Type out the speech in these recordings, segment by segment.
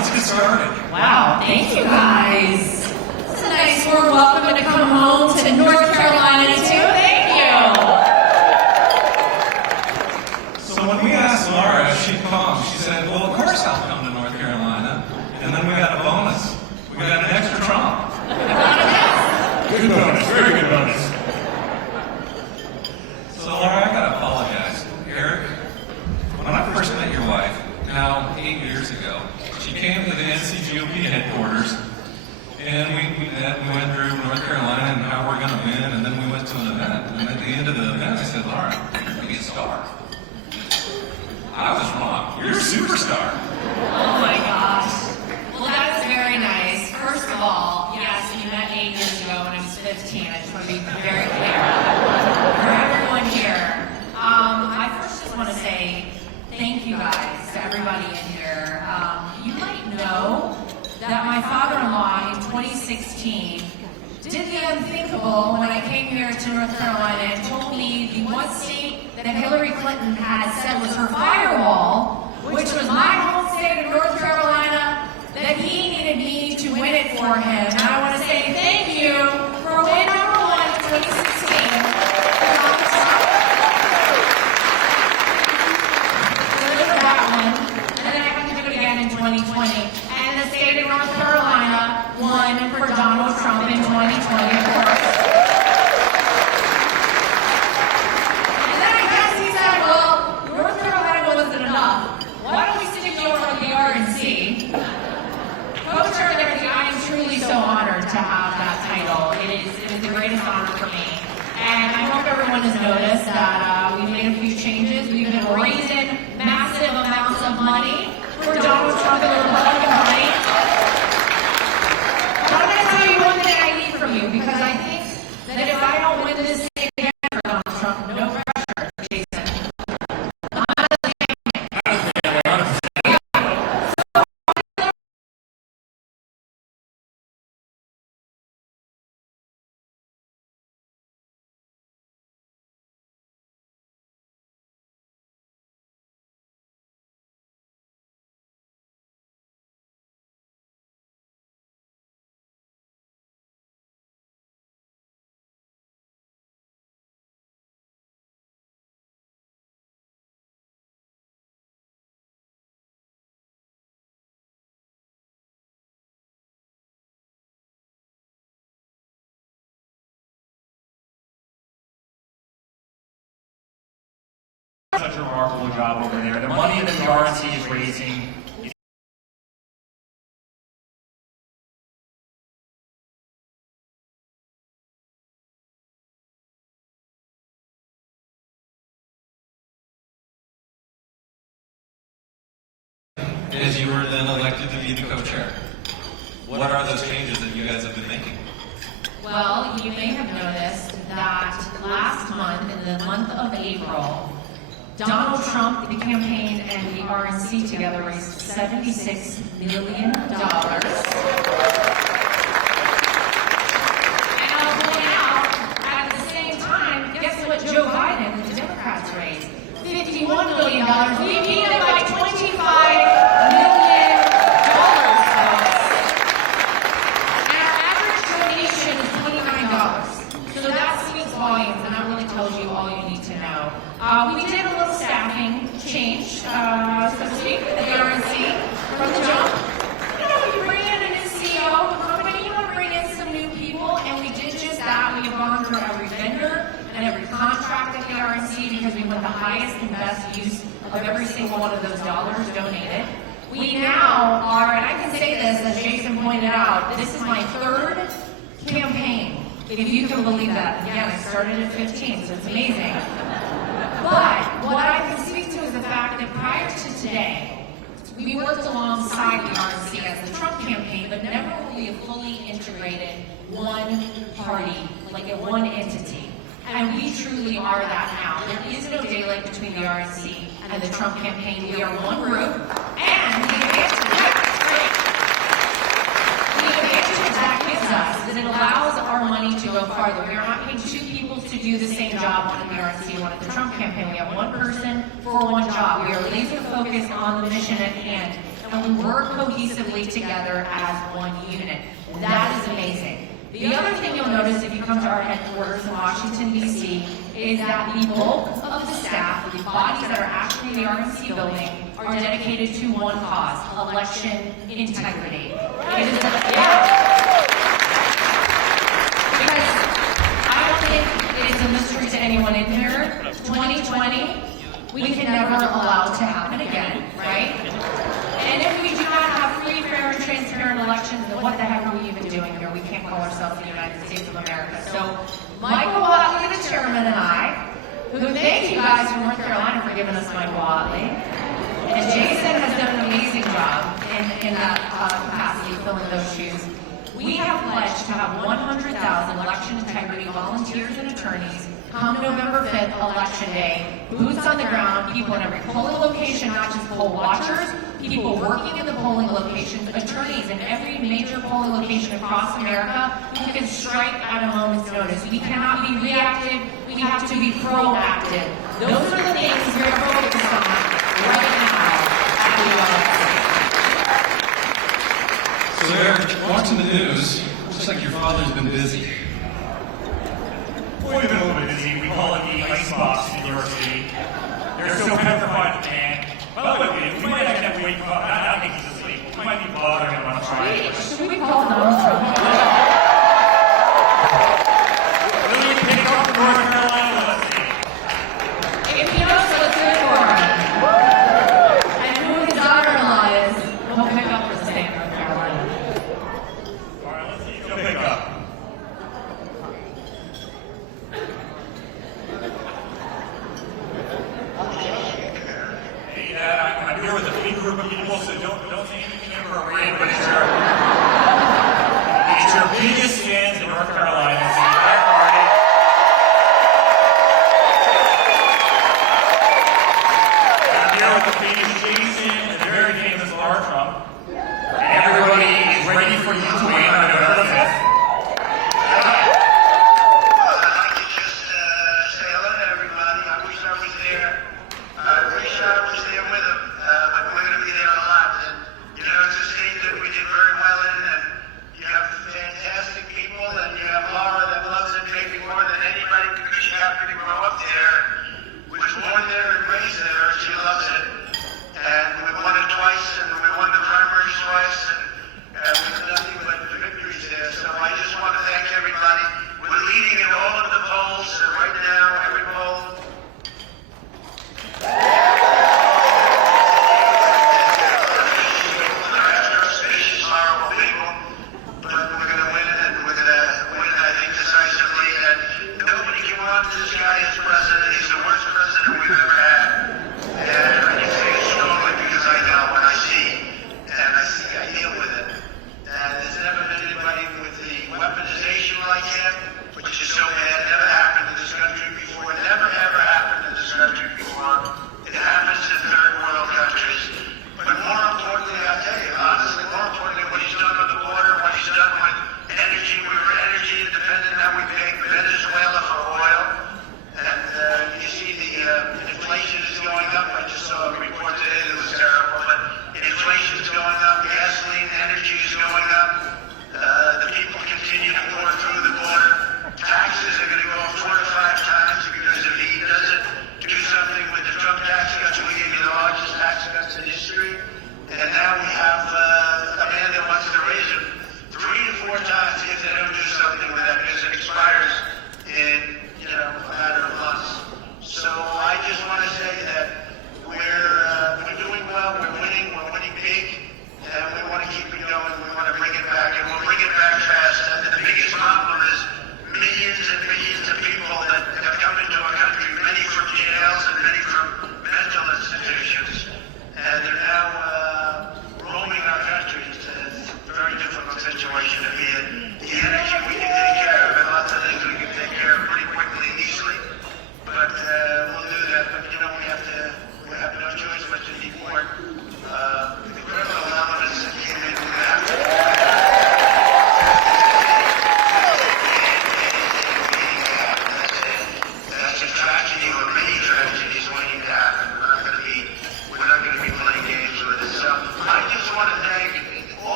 let's get started. Wow, thank you guys. It's a nice warm welcome to come home to North Carolina too. Thank you. So when we asked Lara if she'd come, she said, well, of course I'll come to North Carolina. And then we got a bonus. We got an extra Trump. Good bonus, very good bonus. So Lara, I gotta apologize. Eric, when I first met your wife, now 8 years ago, she came to the NCGOP headquarters, and we met, we went through North Carolina and how we're going to win, and then we went to an event, and at the end of the event I said, Lara, you're going to be a star. I was wrong. You're a superstar. Oh my gosh. Well, that was very nice. First of all, yes, we met 8 years ago when I was 15. I just want to be very clear for everyone here. I first just want to say thank you guys to everybody in here. You might know that my father-in-law in 2016 did the unthinkable when I came here to North Carolina and told me the one state that Hillary Clinton had said was her firewall, which was my home state of North Carolina, that he needed me to win it for him. And I want to say thank you for win number 1 in 2016. And then I have to do it again in 2020. And the state of North Carolina won for Donald Trump in 2020, of course. And then I guess he said, well, North Carolina wasn't enough. Why don't we stick over to the RNC? Coach Eric, I am truly so honored to have that title. It is the greatest honor for me. And I hope everyone has noticed that we've made a few changes. We've been raising massive amounts of money for Donald Trump and the Republican Party. But I'm going to tell you one thing I need from you, because I think that if I don't win this state again for Donald Trump, no pressure, Jason. Such a remarkable job over there. The money that the RNC is raising As you were then elected to be the co-chair. What are those changes that you guys have been making? Well, you may have noticed that last month, in the month of April, Donald Trump, the campaign, and the RNC together raised $76 million. And I'll point out, at the same time, guess what Joe Biden and the Democrats raised? $51 million. We beat it by $25 million. And our average donation is $29. So that speaks volumes, and that really tells you all you need to know. We did a little staffing change, so to speak, at the RNC from the jump. You know, you bring in a new CEO of a company, you want to bring in some new people, and we did just that. We have gone through every vendor and every contract at the RNC because we want the highest and best use of every single one of those dollars donated. We now are, and I can say this, as Jason pointed out, this is my third campaign, if you can believe that. Again, I started at 15, so it's amazing. But what I can speak to is the fact that prior to today, we worked alongside the RNC as the Trump campaign, but never really a fully integrated one party, like a one entity. And we truly are that now. There is no daylight between the RNC and the Trump campaign. We are one group, and the advantage that gives us is it allows our money to go farther. We are not paying two people to do the same job, one at the RNC, one at the Trump campaign. We have one person for one job. We are laser focused on the mission at hand. and we work cohesively together as one unit. That is amazing. The other thing you'll notice if you come to our headquarters in Washington, D.C., is that the bulk of the staff, the bodies that are actually in the RNC building, are dedicated to one cause: election integrity. It is, because I don't think it's a mystery to anyone in here. 2020, we can never allow to happen again, right? And if we do not have free, fair, and transparent elections, then what the heck are we even doing here? We can't call ourselves the United States of America. So Michael Watley, the chairman, and I, who thank you guys from North Carolina for giving us Michael Watley, and Jason has done an amazing job in that capacity, filling those shoes. We have pledged to have 100,000 election integrity volunteers and attorneys come November 5th, Election Day, boots on the ground, people in every polling location, not just poll watchers, people working in the polling locations, attorneys in every major polling location across America who can strike at a moment's notice. We cannot be reactive, we have to be proactive. Those are the things we are focused on right now at the So Eric, watching the news, looks like your father's been busy. We've been a little bit busy. We call it the icebox university. They're so petrified of man. By the way, we might actually wake up. I don't think he's asleep. We might be bothering him on Friday. Should we call Donald Trump? Will you pick up North Carolina? Let's see. If he knows what's good for him, and who his daughter-in-law is, he'll pick up for the state of North Carolina. All right, let's see. Go pick up. I'm here with a big group of people, so don't say anything inappropriate, but it's your biggest fans in North Carolina. It's the entire party. I'm here with the famous Jason and the very famous Lara Trump. And everybody is ready for you to win on November 5th.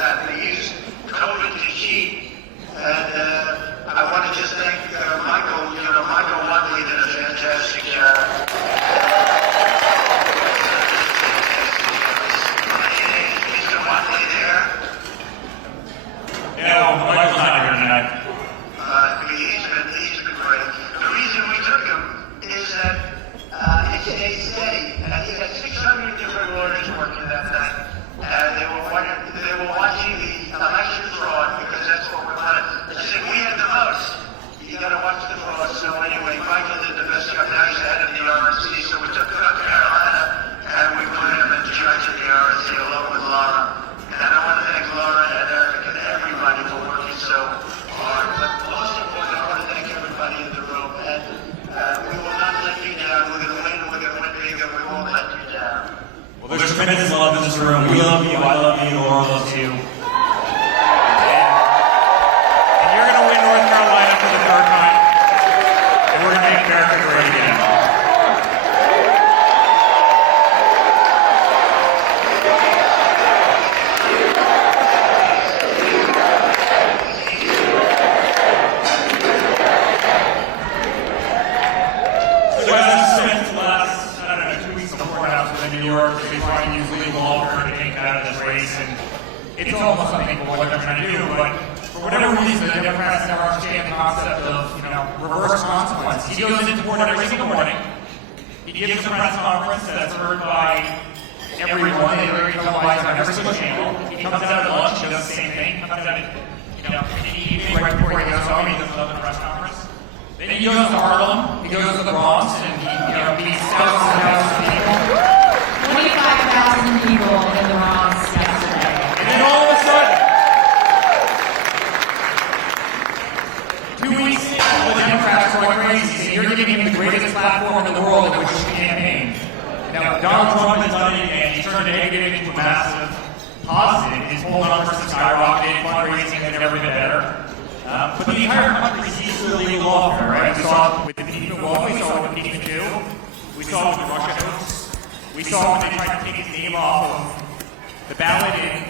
that they use COVID to cheat. And I want to just thank Michael. You know, Michael Watley did a fantastic job. Mr. Watley there? No, Michael's not here tonight. He's been great. The reason we took him is that he stayed steady. And he had 600 different lawyers working that night. And they were watching the election fraud because that's what we wanted. They said, we had the most. You got to watch the fraud. So anyway, Michael did the best job. Now he's the head of the RNC. So we took North Carolina and we put him in charge of the RNC along with Lara. And I want to thank Lara and Eric and everybody for working so hard. But most important, I want to thank everybody in the room. And we will not let you down. We're going to win. We're going to win big, and we won't let you down. Well, there's tremendous love in this room. We love you, I love you, Laura loves you. And you're going to win North Carolina for the third time. And we're going to make America great again. So guys, I've spent the last, 2 weeks in the courthouse within New York. They try to use legal alter to take out of this race, and it's almost unthinkable what they're trying to do. But for whatever reason, the Democrats never understand the concept of, reverse consequence. He goes into court every single morning. He gives a press conference that's heard by everyone. They literally televise on every single channel. He comes out at lunch, he does the same thing. He comes out at, in the evening right before he goes home. He does another press conference. Then he goes to Harlem. He goes to the Bronx, and he meets thousands and thousands of people. 25,000 people in the Bronx yesterday. And then all of a sudden, 2 weeks in, the Democrats are going crazy, saying you're giving him the greatest platform in the world in which to campaign. Now, Donald Trump has done it, and he's turned a negative into a massive positive. His poll numbers have skyrocketed, fundraising has never been better. But the entire country sees the legal lawfare, right? We saw it with impeachment 1, we saw it with impeachment 2, we saw it with the Russia hoax, we saw when they tried to take his name off of the ballot in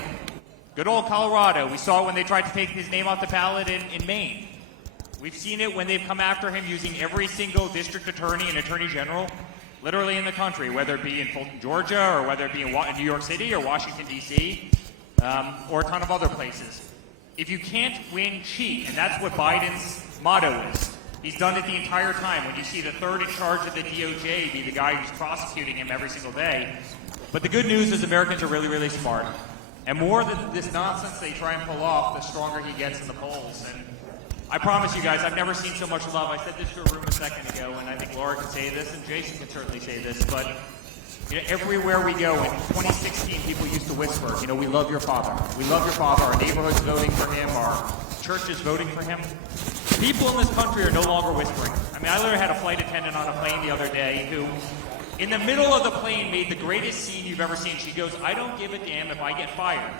good old Colorado, we saw it when they tried to take his name off the ballot in Maine. We've seen it when they've come after him using every single district attorney and attorney general literally in the country, whether it be in Fulton, Georgia, or whether it be in New York City or Washington, D.C., or a ton of other places. If you can't win, cheat, and that's what Biden's motto is. He's done it the entire time. When you see the third in charge of the DOJ be the guy who's prosecuting him every single day. But the good news is Americans are really, really smart. And more than this nonsense they try and pull off, the stronger he gets in the polls. And I promise you guys, I've never seen so much love. I said this to a room a second ago, and I think Laura can say this, and Jason can certainly say this, but everywhere we go, in 2016, people used to whisper, we love your father. We love your father. Our neighborhood's voting for him. Our church is voting for him. People in this country are no longer whispering. I literally had a flight attendant on a plane the other day who, in the middle of the plane, made the greatest scene you've ever seen. She goes, I don't give a damn if I get fired.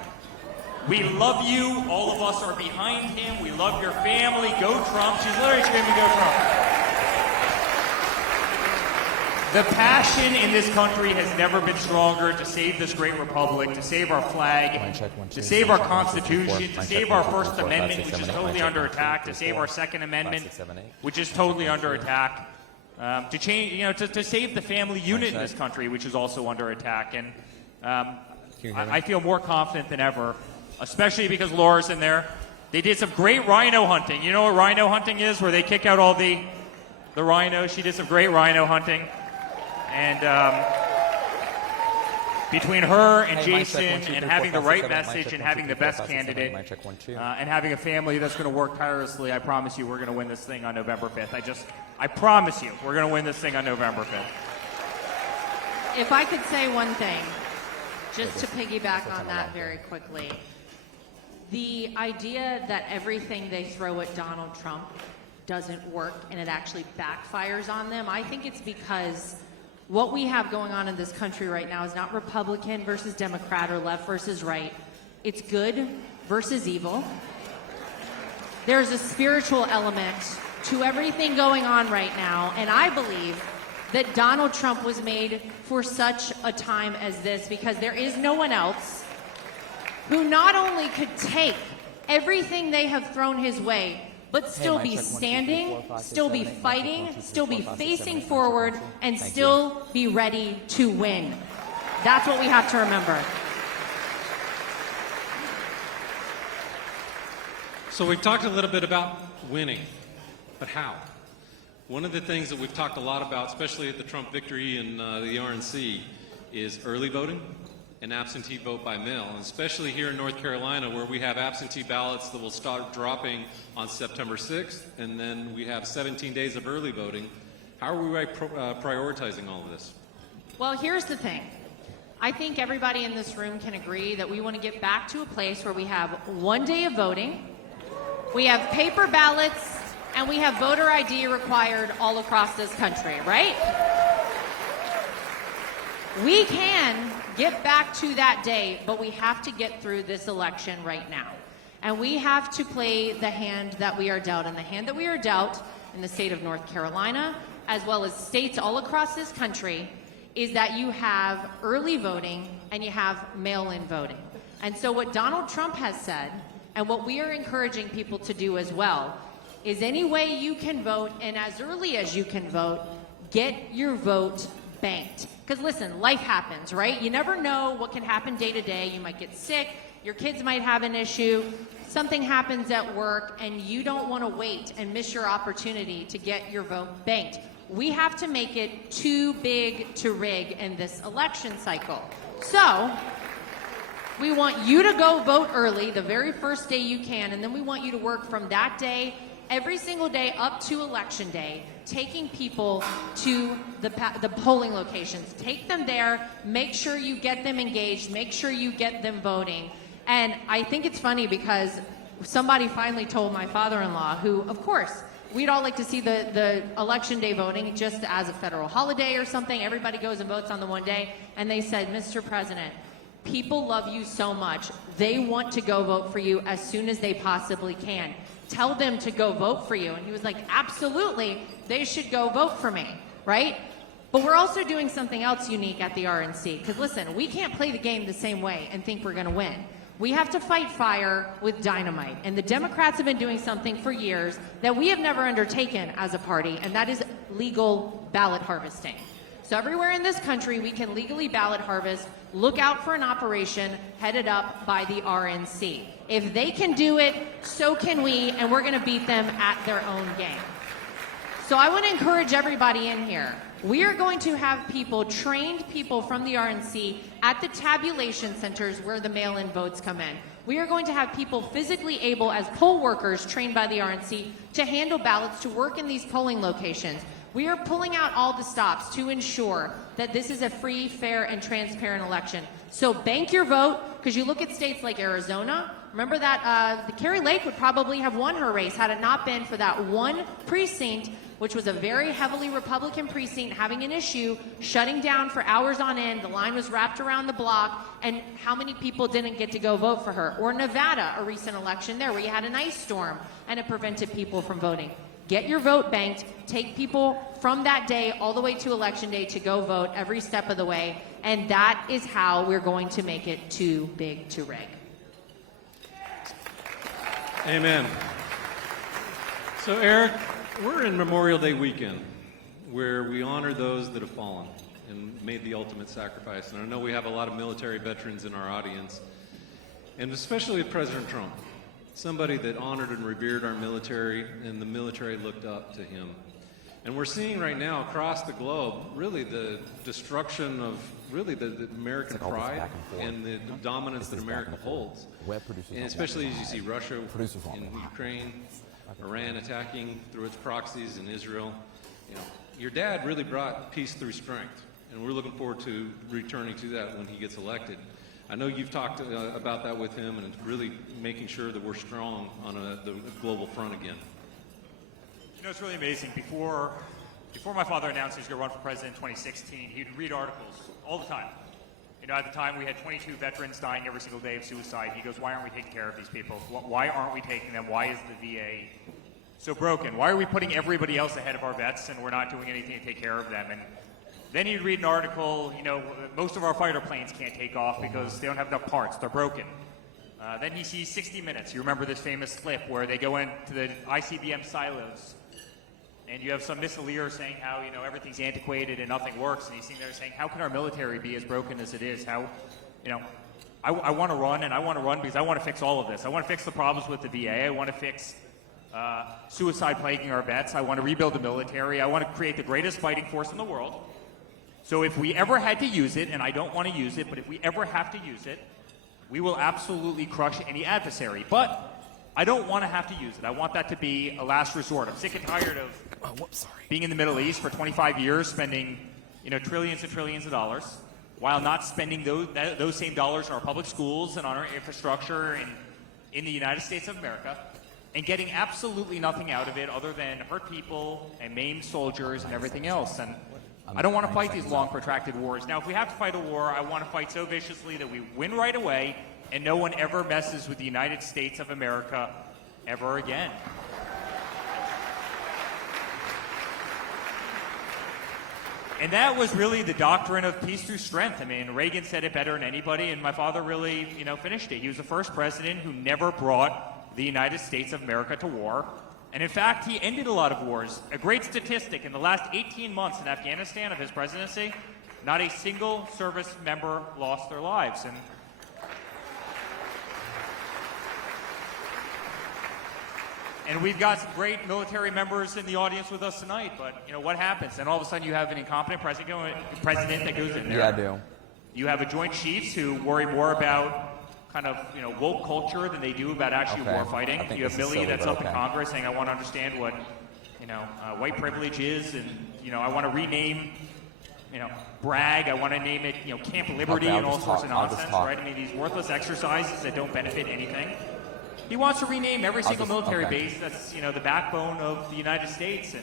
We love you. All of us are behind him. We love your family. Go Trump. She's literally screaming, go Trump. The passion in this country has never been stronger to save this great republic, to save our flag, to save our Constitution, to save our First Amendment, which is totally under attack, to save our Second Amendment, which is totally under attack, to change, to save the family unit in this country, which is also under attack. And I feel more confident than ever, especially because Laura's in there. They did some great rhino hunting. You know what rhino hunting is, where they kick out all the rhinos? She did some great rhino hunting. And between her and Jason and having the right message and having the best candidate and having a family that's going to work tirelessly, I promise you we're going to win this thing on November 5th. I promise you we're going to win this thing on November 5th. If I could say one thing, just to piggyback on that very quickly, the idea that everything they throw at Donald Trump doesn't work and it actually backfires on them, I think it's because what we have going on in this country right now is not Republican versus Democrat or left versus right. It's good versus evil. There's a spiritual element to everything going on right now, and I believe that Donald Trump was made for such a time as this because there is no one else who not only could take everything they have thrown his way, but still be standing, still be fighting, still be facing forward, and still be ready to win. That's what we have to remember. So we've talked a little bit about winning, but how? One of the things that we've talked a lot about, especially at the Trump victory in the RNC, is early voting and absentee vote by mail, and especially here in North Carolina, where we have absentee ballots that will start dropping on September 6th, and then we have 17 days of early voting. How are we prioritizing all of this? Well, here's the thing. I think everybody in this room can agree that we want to get back to a place where we have 1 day of voting, we have paper ballots, and we have voter ID required all across this country, right? We can get back to that day, but we have to get through this election right now. And we have to play the hand that we are dealt. And the hand that we are dealt in the state of North Carolina, as well as states all across this country, is that you have early voting and you have mail-in voting. And so what Donald Trump has said, and what we are encouraging people to do as well, is any way you can vote and as early as you can vote, get your vote banked. Because listen, life happens, right? You never know what can happen day to day. You might get sick, your kids might have an issue, something happens at work, and you don't want to wait and miss your opportunity to get your vote banked. We have to make it too big to rig in this election cycle. So we want you to go vote early the very first day you can, and then we want you to work from that day every single day up to election day, taking people to the polling locations. Take them there, make sure you get them engaged, make sure you get them voting. And I think it's funny because somebody finally told my father-in-law, who, of course, we'd all like to see the election day voting just as a federal holiday or something. Everybody goes and votes on the one day. And they said, Mr. President, people love you so much. They want to go vote for you as soon as they possibly can. Tell them to go vote for you. And he was like, absolutely, they should go vote for me, right? But we're also doing something else unique at the RNC. Because listen, we can't play the game the same way and think we're going to win. We have to fight fire with dynamite. And the Democrats have been doing something for years that we have never undertaken as a party, and that is legal ballot harvesting. So everywhere in this country, we can legally ballot harvest. Look out for an operation headed up by the RNC. If they can do it, so can we, and we're going to beat them at their own game. So I want to encourage everybody in here. We are going to have people, trained people from the RNC at the tabulation centers where the mail-in votes come in. We are going to have people physically able, as poll workers trained by the RNC, to handle ballots, to work in these polling locations. We are pulling out all the stops to ensure that this is a free, fair, and transparent election. So bank your vote, because you look at states like Arizona. Remember that Carrie Lake would probably have won her race had it not been for that one precinct, which was a very heavily Republican precinct, having an issue, shutting down for hours on end. The line was wrapped around the block, and how many people didn't get to go vote for her? Or Nevada, a recent election there where you had an ice storm and it prevented people from voting. Get your vote banked, take people from that day all the way to election day to go vote every step of the way, and that is how we're going to make it too big to rig. Amen. So Eric, we're in Memorial Day weekend, where we honor those that have fallen and made the ultimate sacrifice. And I know we have a lot of military veterans in our audience, and especially President Trump, somebody that honored and revered our military, and the military looked up to him. And we're seeing right now across the globe really the destruction of really the American pride and the dominance that America holds. And especially as you see Russia in Ukraine, Iran attacking through its proxies in Israel. You know, your dad really brought peace through strength, and we're looking forward to returning to that when he gets elected. I know you've talked about that with him, and it's really making sure that we're strong on the global front again. You know, it's really amazing. Before my father announced he was going to run for president in 2016, he'd read articles all the time. You know, at the time, we had 22 veterans dying every single day of suicide. He goes, why aren't we taking care of these people? Why aren't we taking them? Why is the VA so broken? Why are we putting everybody else ahead of our vets, and we're not doing anything to take care of them? And then you'd read an article, you know, most of our fighter planes can't take off because they don't have enough parts. They're broken. Then he sees 60 Minutes. You remember this famous clip where they go into the ICBM silos, and you have some missileer saying how, you know, everything's antiquated and nothing works, and he's sitting there saying, how can our military be as broken as it is? How, you know, I want to run, and I want to run because I want to fix all of this. I want to fix the problems with the VA. I want to fix suicide plaguing our vets. I want to rebuild the military. I want to create the greatest fighting force in the world. So if we ever had to use it, and I don't want to use it, but if we ever have to use it, we will absolutely crush any adversary. But I don't want to have to use it. I want that to be a last resort. I'm sick and tired of being in the Middle East for 25 years, spending, you know, trillions and trillions of dollars, while not spending those same dollars on our public schools and on our infrastructure in the United States of America, and getting absolutely nothing out of it other than hurt people and maim soldiers and everything else. And I don't want to fight these long, protracted wars. Now, if we have to fight a war, I want to fight so viciously that we win right away and no one ever messes with the United States of America ever again. And that was really the doctrine of peace through strength. I mean, Reagan said it better than anybody, and my father really, you know, finished it. He was the first president who never brought the United States of America to war. And in fact, he ended a lot of wars. A great statistic, in the last 18 months in Afghanistan of his presidency, not a single service member lost their lives. And we've got some great military members in the audience with us tonight, but you know what happens? And all of a sudden you have an incompetent president that goes in there. Yeah, I do. You have a Joint Chiefs who worry more about kind of, you know, woke culture than they do about actually war fighting. You have Millie that's up in Congress saying, I want to understand what, you know, white privilege is, and, you know, I want to rename, you know, Bragg, I want to name it, you know, Camp Liberty and all sorts of nonsense, right? I mean, these worthless exercises that don't benefit anything. He wants to rename every single military base that's, you know, the backbone of the United States,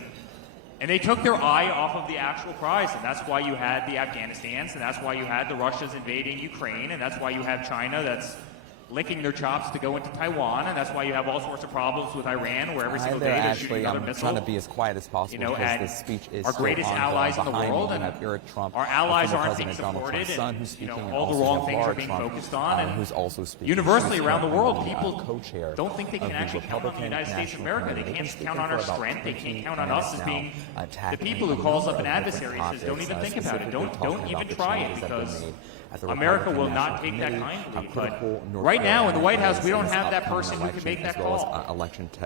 and they took their eye off of the actual prize, and that's why you had the Afghanistans, and that's why you had the Russias invading Ukraine, and that's why you have China that's licking their chops to go into Taiwan, and that's why you have all sorts of problems with Iran, where every single day they're shooting another missile. I'm trying to be as quiet as possible, you know, because this speech is our greatest allies in the world, and Eric Trump, our allies aren't being supported, and you know, all the wrong things are being focused on, and who's also speaking universally around the world, people don't think they can of the actually count on the United States of America. They can't count on our strength. They can't count on us as being the people who calls up an adversary and says, don't even think about it. Don't even try it, because America will not take that kindly. But right now in the White House, we don't have that person who can make that call.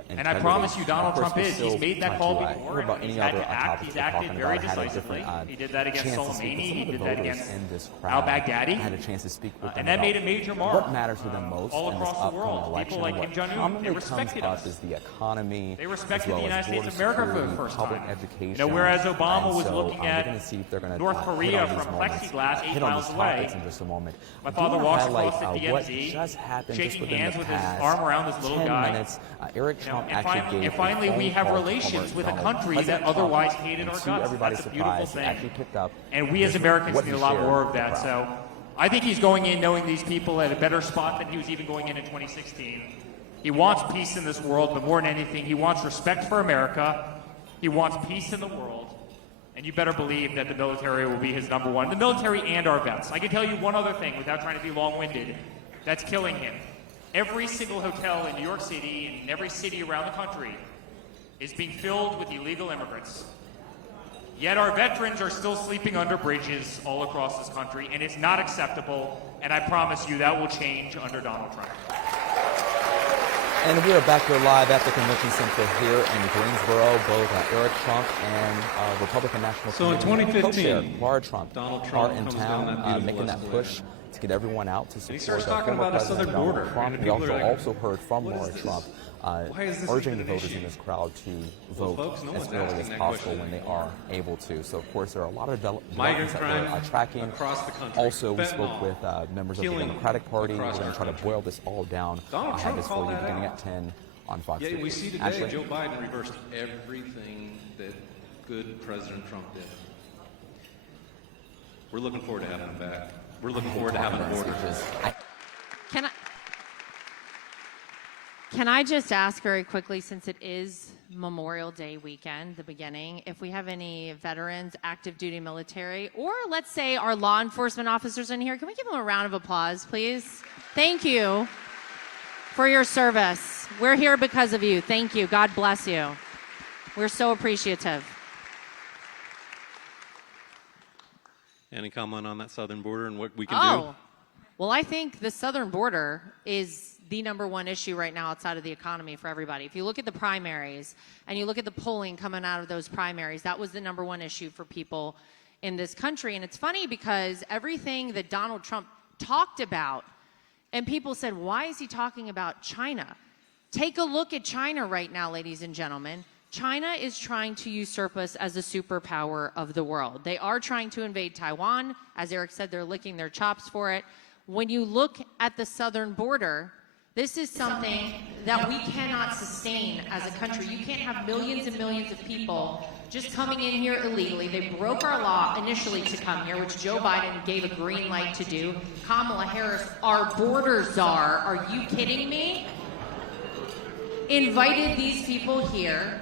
And I promise you, Donald Trump is. He's made that call before, and he's had to act. He's acted very decisively. He did that against Soleimani. He did that against al-Baghdadi. And that made a major mark what matters to them most all across the world. People like Kim Jong-un, they respected us. Is the economy. They respected the United States of America for the first time. Education, you know, whereas Obama was so, looking at North Korea from plexiglass 8 miles away. In just a moment. My father walks across the DMZ, shaking hands with his arm around this little guy. Eric Trump and finally, we have relations with a country that otherwise hated our guts. That's a beautiful thing. And we as Americans need a lot more of that. So I think he's going in knowing these people at a better spot than he was even going in 2016. He wants peace in this world, but more than anything, he wants respect for America. He wants peace in the world. And you better believe that the military will be his number one. The military and our vets. I can tell you one other thing without trying to be long-winded that's killing him. Every single hotel in New York City and in every city around the country is being filled with illegal immigrants. Yet our veterans are still sleeping under bridges all across this country, and it's not acceptable, and I promise you that will change under Donald Trump. And we are back here live at the Convention Center here in Greensboro. Both Eric Trump and Republican National So in Committee 2015, Lara Trump Donald Trump are in comes down that town beautiful making that escalator. push to get everyone out to support And he starts former talking about a President southern Donald border. Trump. And We people are like, also heard from what is Lara this? Trump Why is this urging even the an voters issue? in this crowd to Well, vote folks, no as one's early asking as that possible question when they anymore. are able to. So, of course, there are a lot of Migrant developments that crime we're tracking. across the country. Also, we spoke Fentanyl. with members of the Killing Democratic Party. We're across going to try our to country. boil this all down. Donald I have Trump this for called you that beginning out. at 10 on Fox Yeah, we News. see today Ashley? Joe Biden reversed everything that good President Trump did. We're looking forward to having him back. We're looking forward to having borders. Can I just ask very quickly, since it is Memorial Day weekend, the beginning, if we have any veterans, active duty military, or let's say our law enforcement officers in here, can we give them a round of applause, please? Thank you. for your service. We're here because of you. Thank you. God bless you. We're so appreciative. Any comment on that southern border and what we can do? Well, I think the southern border is the number one issue right now outside of the economy for everybody. If you look at the primaries and you look at the polling coming out of those primaries, that was the number one issue for people in this country. And it's funny because everything that Donald Trump talked about, and people said, why is he talking about China? Take a look at China right now, ladies and gentlemen. China is trying to usurp us as a superpower of the world. They are trying to invade Taiwan. As Eric said, they're licking their chops for it. When you look at the southern border, this is something that we cannot sustain as a country. You can't have millions and millions of people just coming in here illegally. They broke our law initially to come here, which Joe Biden gave a green light to do. Kamala Harris, our border czar, are you kidding me? Invited these people here.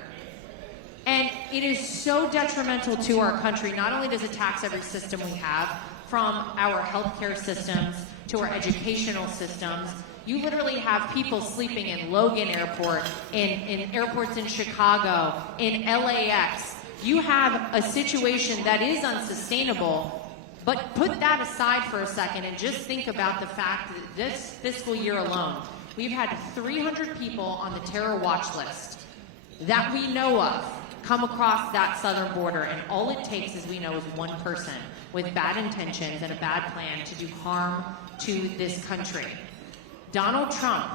And it is so detrimental to our country. Not only does it tax every system we have, from our healthcare systems to our educational systems. You literally have people sleeping in Logan Airport, in airports in Chicago, in LAX. You have a situation that is unsustainable, but put that aside for a second and just think about the fact that this fiscal year alone, we've had 300 people on the terror watch list that we know of come across that southern border, and all it takes, as we know, is one person with bad intentions and a bad plan to do harm to this country. Donald Trump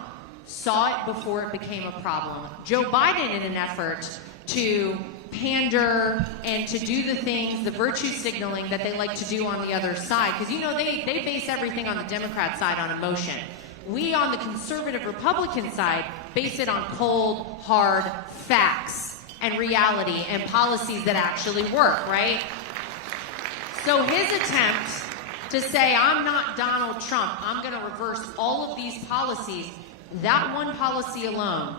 saw it before it became a problem. Joe Biden, in an effort to pander and to do the things, the virtue signaling that they like to do on the other side, because you know they base everything on the Democrat side on emotion. We on the conservative Republican side base it on cold, hard facts and reality and policies that actually work, right? So his attempt to say, I'm not Donald Trump, I'm going to reverse all of these policies, that one policy alone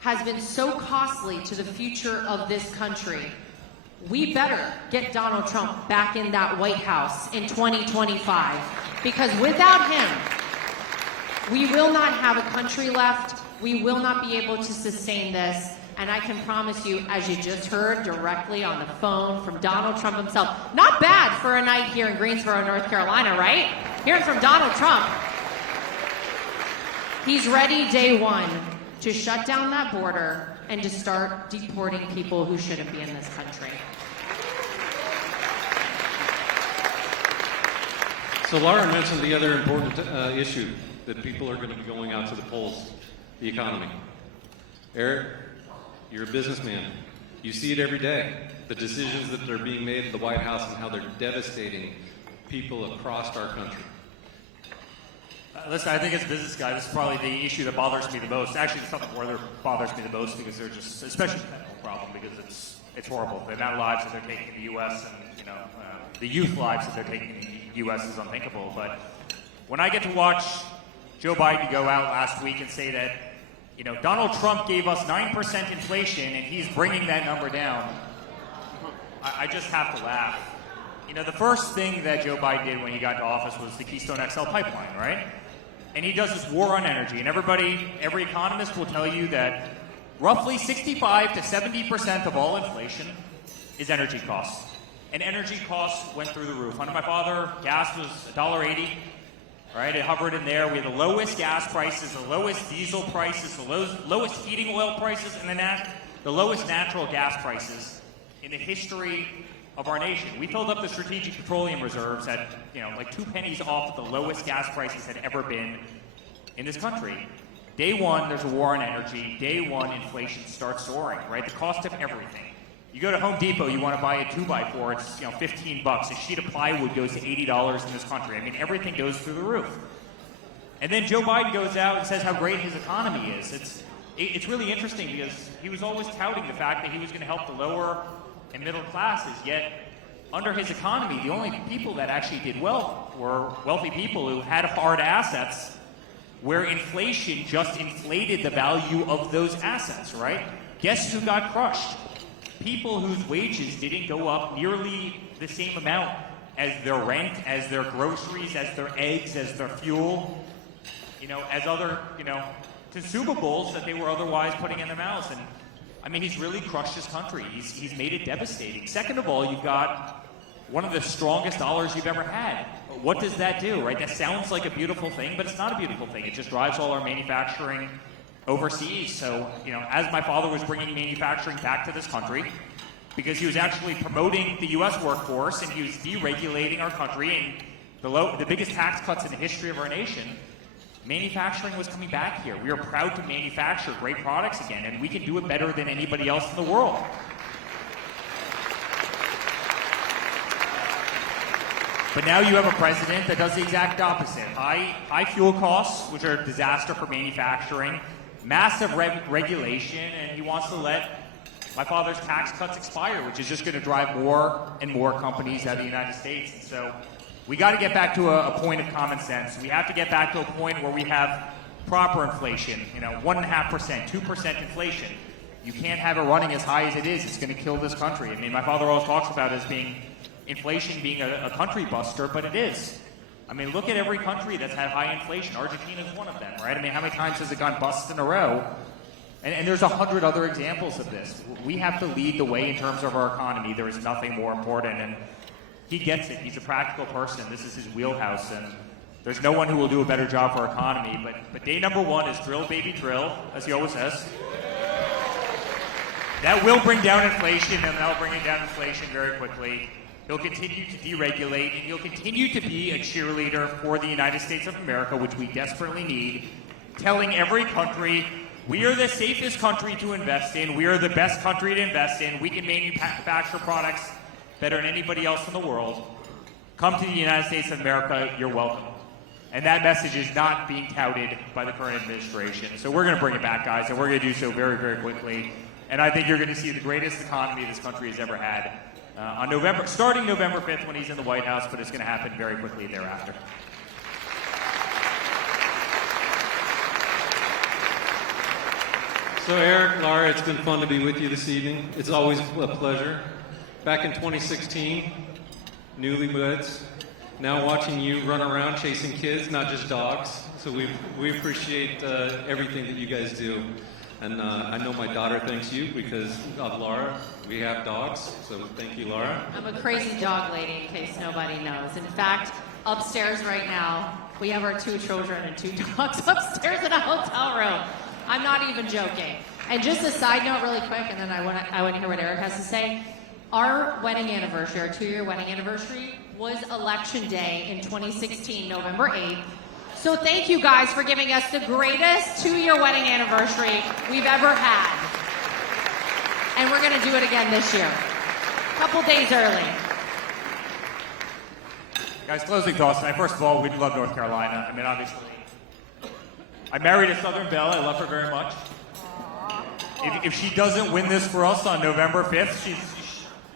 has been so costly to the future of this country. We better get Donald Trump back in that White House in 2025, because without him, we will not have a country left. We will not be able to sustain this. And I can promise you, as you just heard directly on the phone from Donald Trump himself, not bad for a night here in Greensboro, North Carolina, right? Hearing from Donald Trump. He's ready day one to shut down that border and to start deporting people who shouldn't be in this country. So Lara mentioned the other important issue that people are going to be going out to the polls, the economy. Eric, you're a businessman. You see it every day. The decisions that are being made at the White House and how they're devastating people across our country. Listen, I think as a business guy, this is probably the issue that bothers me the most. Actually, it's something more that bothers me the most because they're just, especially the medical problem, because it's horrible. The amount of lives that they're taking in the U.S. and, you know, the youth lives that they're taking in the U.S. is unthinkable. But when I get to watch Joe Biden go out last week and say that, you know, Donald Trump gave us 9% inflation and he's bringing that number down, I just have to laugh. You know, the first thing that Joe Biden did when he got to office was the Keystone XL pipeline, right? And he does this war on energy. And every economist will tell you that roughly 65 to 70% of all inflation is energy costs. And energy costs went through the roof. Under my father, gas was $1.80. Right, it hovered in there. We had the lowest gas prices, the lowest diesel prices, the lowest heating oil prices, and the lowest natural gas prices in the history of our nation. We filled up the strategic petroleum reserves at, you know, like 2 pennies off the lowest gas prices had ever been in this country. Day one, there's a war on energy. Day one, inflation starts soaring, right? The cost of everything. You go to Home Depot, you want to buy a 2x4, it's, you know, $15. A sheet of plywood goes to $80 in this country. I mean, everything goes through the roof. And then Joe Biden goes out and says how great his economy is. It's really interesting because he was always touting the fact that he was going to help the lower and middle classes, yet under his economy, the only people that actually did well were wealthy people who had hard assets where inflation just inflated the value of those assets, right? Guess who got crushed? People whose wages didn't go up nearly the same amount as their rent, as their groceries, as their eggs, as their fuel, you know, as other, you know, consumables that they were otherwise putting in their mouths. And I mean, he's really crushed his country. He's made it devastating. Second of all, you've got one of the strongest dollars you've ever had. What does that do, right? That sounds like a beautiful thing, but it's not a beautiful thing. It just drives all our manufacturing overseas. So, you know, as my father was bringing manufacturing back to this country, because he was actually promoting the U.S. workforce and he was deregulating our country and the biggest tax cuts in the history of our nation, manufacturing was coming back here. We are proud to manufacture great products again, and we can do it better than anybody else in the world. But now you have a president that does the exact opposite. High fuel costs, which are a disaster for manufacturing, massive regulation, and he wants to let my father's tax cuts expire, which is just going to drive more and more companies out of the United States. And so we got to get back to a point of common sense. We have to get back to a point where we have proper inflation, 1.5%, 2% inflation. You can't have it running as high as it is. It's going to kill this country. I mean, my father always talks about it as inflation being a country buster, but it is. I mean, look at every country that's had high inflation. Argentina is one of them, right? I mean, how many times has it gone bust in a row? And there's 100 other examples of this. We have to lead the way in terms of our economy. There is nothing more important. And he gets it. He's a practical person. This is his wheelhouse. And there's no one who will do a better job for our economy. But day number one is drill, baby, drill, as he always says. That will bring down inflation, and that'll bring down inflation very quickly. He'll continue to deregulate, and he'll continue to be a cheerleader for the United States of America, which we desperately need, telling every country, we are the safest country to invest in, we are the best country to invest in, we can manufacture products better than anybody else in the world. Come to the United States of America, you're welcome. And that message is not being touted by the current administration. So we're going to bring it back, guys, and we're going to do so very, very quickly. And I think you're going to see the greatest economy this country has ever had. Starting November 5th when he's in the White House, but it's going to happen very quickly thereafter. So Eric, Lara, it's been fun to be with you this evening. It's always a pleasure. Back in 2016, newlyweds, now watching you run around chasing kids, not just dogs. So we appreciate everything that you guys do. And I know my daughter thanks you because of Lara. We have dogs, so thank you, Lara. I'm a crazy dog lady, in case nobody knows. In fact, upstairs right now, we have our 2 children and 2 dogs upstairs in a hotel room. I'm not even joking. And just a side note really quick, and then I want to hear what Eric has to say. Our wedding anniversary, our 2-year wedding anniversary, was Election Day in 2016, November 8th. So thank you guys for giving us the greatest 2-year wedding anniversary we've ever had. And we're going to do it again this year. A couple days early. Guys, closing thoughts tonight. First of all, we love North Carolina. I mean, obviously, I married a Southern belle. I love her very much. If she doesn't win this for us on November 5th,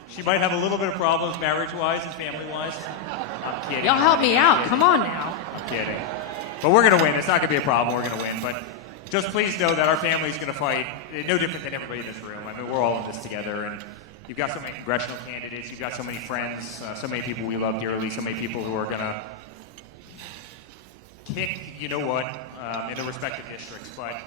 she might have a little bit of problems marriage-wise and family-wise. I'm kidding. Y'all help me out. Come on now. I'm kidding. But we're going to win. It's not going to be a problem. We're going to win. But just please know that our family's going to fight. No different than everybody in this room. I mean, we're all in this together. And you've got so many congressional candidates. You've got so many friends, so many people we love dearly, so many people who are going to kick, you know what, in their respective districts. But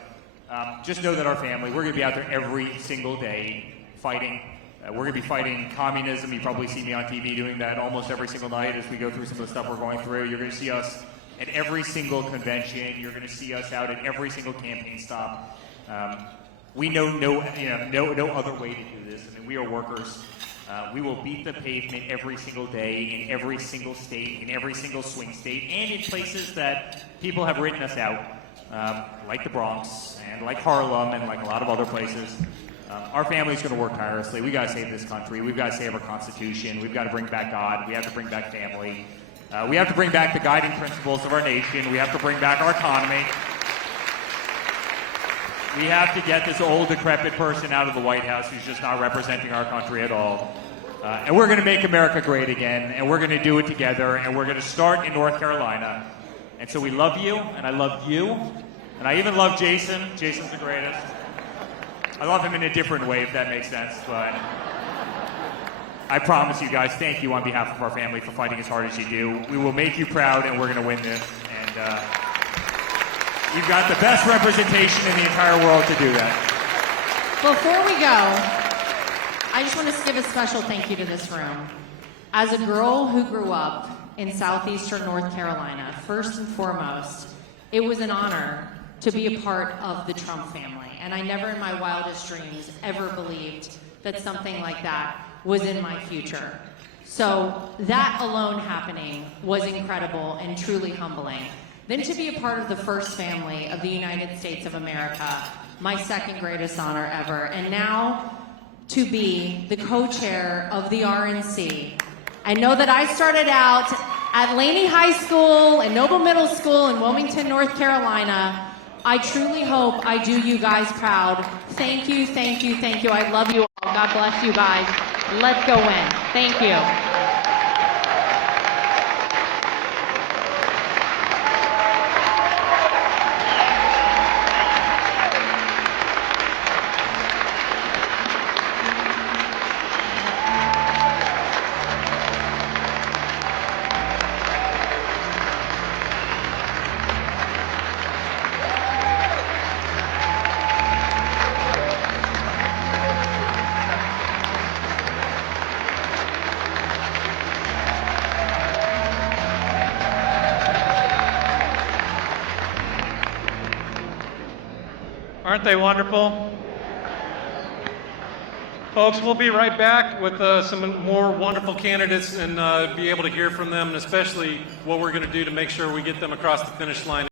just know that our family, we're going to be out there every single day fighting. We're going to be fighting communism. You probably see me on TV doing that almost every single night as we go through some of the stuff we're going through. You're going to see us at every single convention. You're going to see us out at every single campaign stop. We know no other way to do this. I mean, we are workers. We will beat the pavement every single day in every single state, in every single swing state, and in places that people have written us out, like the Bronx and like Harlem and like a lot of other places. Our family's going to work tirelessly. We got to save this country. We've got to save our Constitution. We've got to bring back God. We have to bring back family. We have to bring back the guiding principles of our nation. We have to bring back our economy. We have to get this old, decrepit person out of the White House who's just not representing our country at all. And we're going to make America great again, and we're going to do it together, and we're going to start in North Carolina. And so we love you, and I love you, and I even love Jason. Jason's the greatest. I love him in a different way, if that makes sense, but I promise you guys, thank you on behalf of our family for fighting as hard as you do. We will make you proud, and we're going to win this. And You've got the best representation in the entire world to do that. Before we go, I just want to give a special thank you to this room. As a girl who grew up in southeastern North Carolina, first and foremost, it was an honor to be a part of the Trump family. And I never in my wildest dreams ever believed that something like that was in my future. So that alone happening was incredible and truly humbling. Then to be a part of the first family of the United States of America, my second greatest honor ever. And now to be the co-chair of the RNC. I know that I started out at Laney High School and Noble Middle School in Wilmington, North Carolina. I truly hope I do you guys proud. Thank you, thank you, thank you. I love you all. God bless you guys. Let's go win. Thank you. Aren't they wonderful? Folks, we'll be right back with some more wonderful candidates and be able to hear from them, and especially what we're going to do to make sure we get them across the finish line.